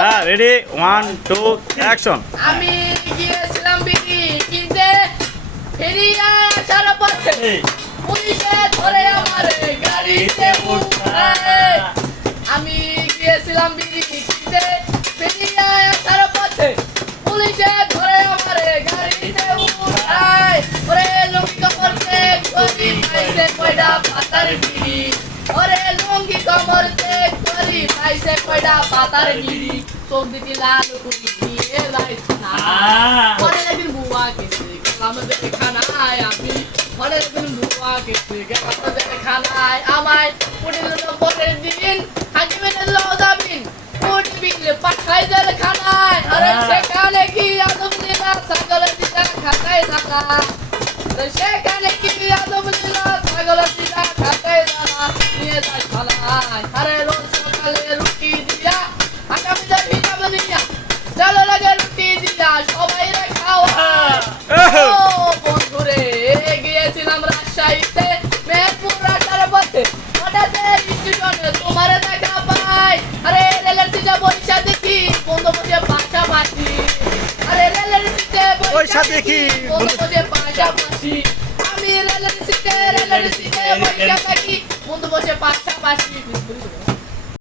হ্যাঁ ready 1 2 action. আমি গিয়েছিলাম বিড়ি কিনতে, ফিরিয়া আসার পথে পুলিশে ধরে আমার গাড়িতে উঠায়। আমি গিয়েছিলাম বিড়ি কিনতে, ফিরিয়া আসার পথে পুলিশে ধরে আমার গাড়িতে উঠায়। ওরে লুঙ্গি কাপড়তে করি পাইছে কয়টা পাতার বিড়ি, ওরে লুঙ্গি কাপড়তে করি পাইছে কয়টা পাতার বিড়ি। চোখ দিকে লাল কুড়ি নিয়ে যাইছে না, পরের একদিন বুয়া কেছে আমাদের খানায়। আমি পরের একদিন বুয়া কেছে আমাদের খানায়, আমায় পড়ে দিল পরের দিন হাকিমের লজাবিন উঠবিল পাঠাই জেল খানায়। আরে সেখানে কি আদম দিলা ছাগল দিলা খাতায় জানা, সেখানে কি আদম দিলা ছাগল দিলা খাতায় জানা, নিয়ে যায় খানায়। আরে রোজ সকালে রুটি দিয়া আগামীদের হিসাব নিয়া চলো লাগে রুটি দিয়া সবাই রে খাওয়া। ও বন্ধুরে গিয়েছিলাম রাজশাহীতে মেহেরপুর রাস্তার পথে, হঠাৎ স্টেশনে তোমার দেখা পাই। আরে রেলের সিটে বৈশা দেখি বন্ধু বসে পাশাপাশি, আরে রেলের সিটে বৈশা দেখি বন্ধু বসে পাশাপাশি। আমি রেলের সিটে বৈশা দেখি বন্ধু বসে পাশাপাশি।